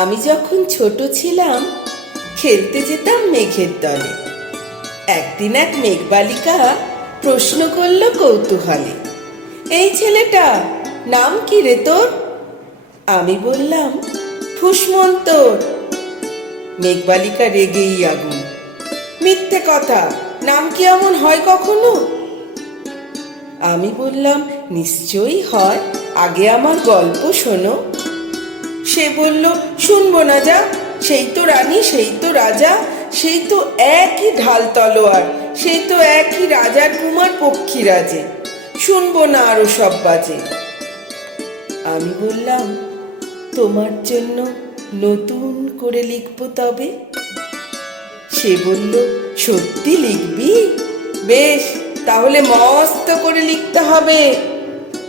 আমি যখন ছোট ছিলাম খেলতে যেতাম মেঘের দলে। একদিন এক মেঘবালিকা প্রশ্ন করল কৌতূহলে, এই ছেলেটা নাম কি রে তোর? আমি বললাম, ফুসমন্তর। মেঘবালিকা রেগেই আগুন, মিথ্যে কথা, নাম কি এমন হয় কখনো? আমি বললাম, নিশ্চয়ই হয়, আগে আমার গল্প শোনো। সে বলল, শুনবো না, যা, সেই তো রানী, সেই তো রাজা, সেই তো একই ঢাল তলোয়ার, সেই তো একই রাজার কুমার পক্ষীরাজে, শুনবো না আরো সব বাজে। আমি বললাম, তোমার জন্য নতুন করে লিখবো তবে। সে বলল, সত্যি লিখবি? বেশ, তাহলে মস্ত করে লিখতে হবে,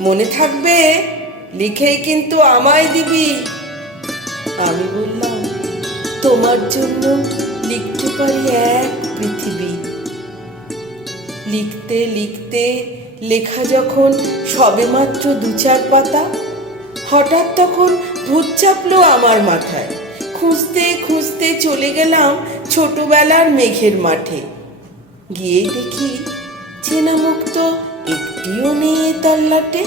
মনে থাকবে, লিখেই কিন্তু আমায় দিবি। আমি বললাম, তোমার জন্য লিখতে পারি এক পৃথিবী। লিখতে লিখতে লেখা যখন সবেমাত্র 2-4 পাতা, হঠাৎ তখন ভূত চাপলো আমার মাথায়। খুঁজতে খুঁজতে চলে গেলাম ছোটবেলার মেঘের মাঠে। গিয়েই দেখি চেনা মুখ তো একটিও নেই এ তল্লাটে।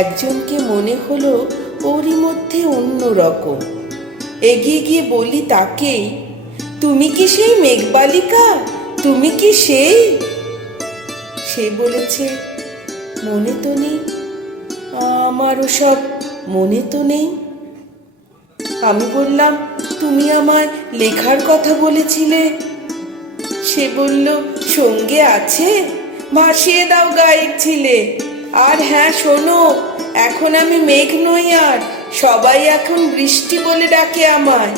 একজনকে মনে হলো ওরই মধ্যে অন্য রকম। এগিয়ে গিয়ে বলি তাকেই, তুমি কি সেই মেঘবালিকা? তুমি কি সেই? সে বলেছে, মনে তো নেই, আমারও সব মনে তো নেই। আমি বললাম, তুমি আমায় লেখার কথা বলেছিলে। সে বলল, সঙ্গে আছে, ভাসিয়ে দাও গায়ের ছিলে। আর হ্যাঁ শোনো, এখন আমি মেঘ নই আর, সবাই এখন বৃষ্টি বলে ডাকে আমায়।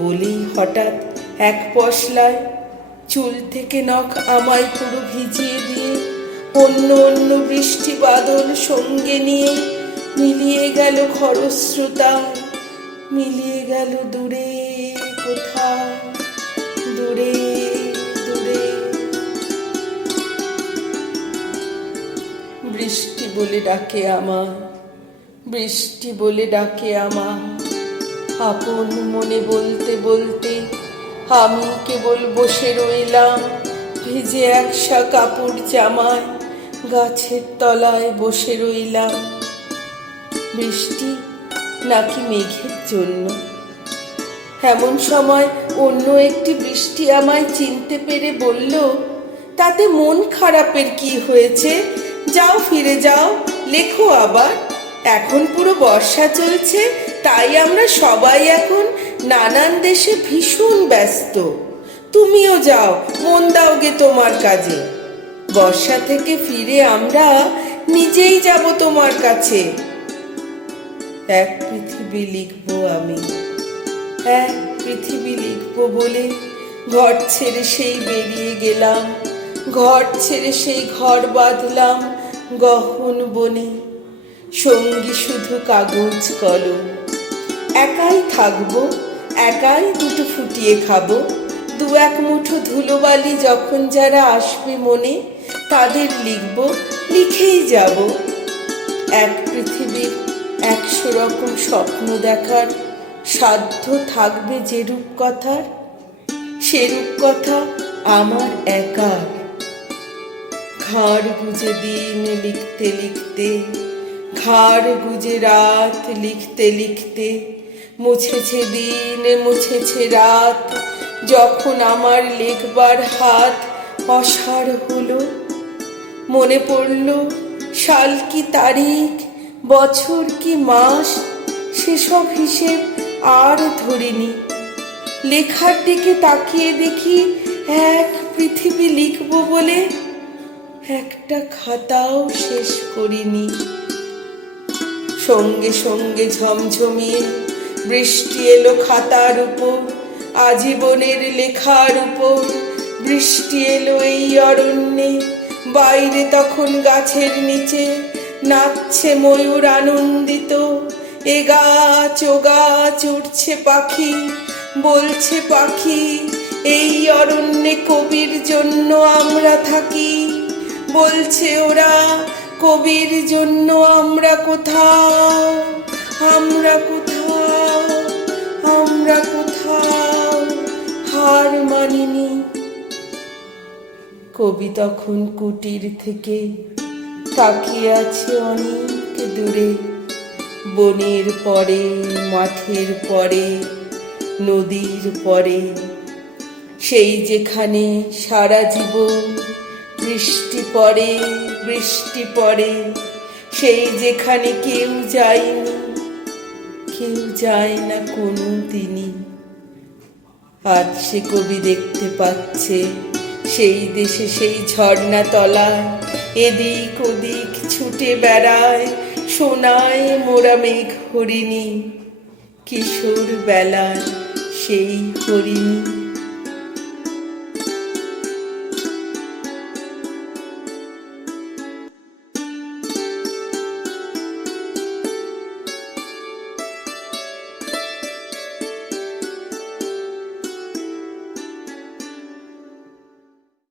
বলেই হঠাৎ এক পশলায় চুল থেকে নখ আমায় পুরো ভিজিয়ে দিয়ে অন্য অন্য বৃষ্টি বাদল সঙ্গে নিয়ে মিলিয়ে গেল খরস্রোতায়, মিলিয়ে গেল দূরে কোথায়, দূরে দূরে। বৃষ্টি বলে ডাকে আমায়, বৃষ্টি বলে ডাকে আমায়। আপন মনে বলতে বলতে আমি কেবল বসে রইলাম ভিজে একসা কাপড় জামায়, গাছের তলায় বসে রইলাম। বৃষ্টি নাকি মেঘের জন্য? এমন সময় অন্য একটি বৃষ্টি আমায় চিনতে পেরে বলল, তাতে মন খারাপের কি হয়েছে, যাও ফিরে যাও, লেখো আবার। এখন পুরো বর্ষা চলছে, তাই আমরা সবাই এখন নানান দেশে ভীষণ ব্যস্ত। তুমিও যাও, মন দাও গে তোমার কাজে। বর্ষা থেকে ফিরে আমরা নিজেই যাব তোমার কাছে। এক পৃথিবী লিখবো আমি, এক পৃথিবী লিখবো বলে ঘর ছেড়ে সেই বেরিয়ে গেলাম। ঘর ছেড়ে সেই ঘর বাঁধলাম গহন বনে, সঙ্গী শুধু কাগজ কলম। একাই থাকবো, একাই দুটো ফুটিয়ে খাবো, 2-1 মুঠো ধুলোবালি যখন যারা আসবে মনে, তাদের লিখবো, লিখেই যাব। এক পৃথিবীর 100 রকম স্বপ্ন দেখার সাধ্য থাকবে যে রূপকথার, সে রূপকথা আমার একার। ঘাড় গুজে দিন লিখতে লিখতে, ঘাড় গুজে রাত লিখতে লিখতে, মুছেছে দিন মুছেছে রাত, যখন আমার লেখবার হাত অসাড় হলো। মনে পড়ল সাল কি তারিখ, বছর কি মাস, সেসব হিসেব আর ধরিনি। লেখার দিকে তাকিয়ে দেখি এক পৃথিবী লিখবো বলে একটা খাতাও শেষ করিনি। সঙ্গে সঙ্গে ঝমঝমিয়ে বৃষ্টি এলো খাতার উপর, আজীবনের লেখার উপর। বৃষ্টি এলো এই অরণ্যে, বাইরে তখন গাছের নিচে নাচছে ময়ূর আনন্দিত। এ গাছ ও গাছ উঠছে পাখি, বলছে পাখি, এই অরণ্যে কবির জন্য আমরা থাকি। বলছে ওরা, কবির জন্য আমরা কোথাও, আমরা কোথাও। আমরা কোথাও হার মানিনি। কবি তখন কুটির থেকে তাকিয়ে আছে অনেক দূরে, বনের পরে, মাঠের পরে, নদীর পরে, সেই যেখানে সারা জীবন বৃষ্টি পড়ে, বৃষ্টি পড়ে, সেই যেখানে কেউ যায়নি, কেউ যায় না কোনো দিনই। আজ সে কবি দেখতে পাচ্ছে সেই দেশে, সেই ঝর্ণা তলায় এদিক ওদিক ছুটে বেড়ায় সোনায় মোরা মেঘ হরিণী, কিশোর বেলার সেই হরিণী।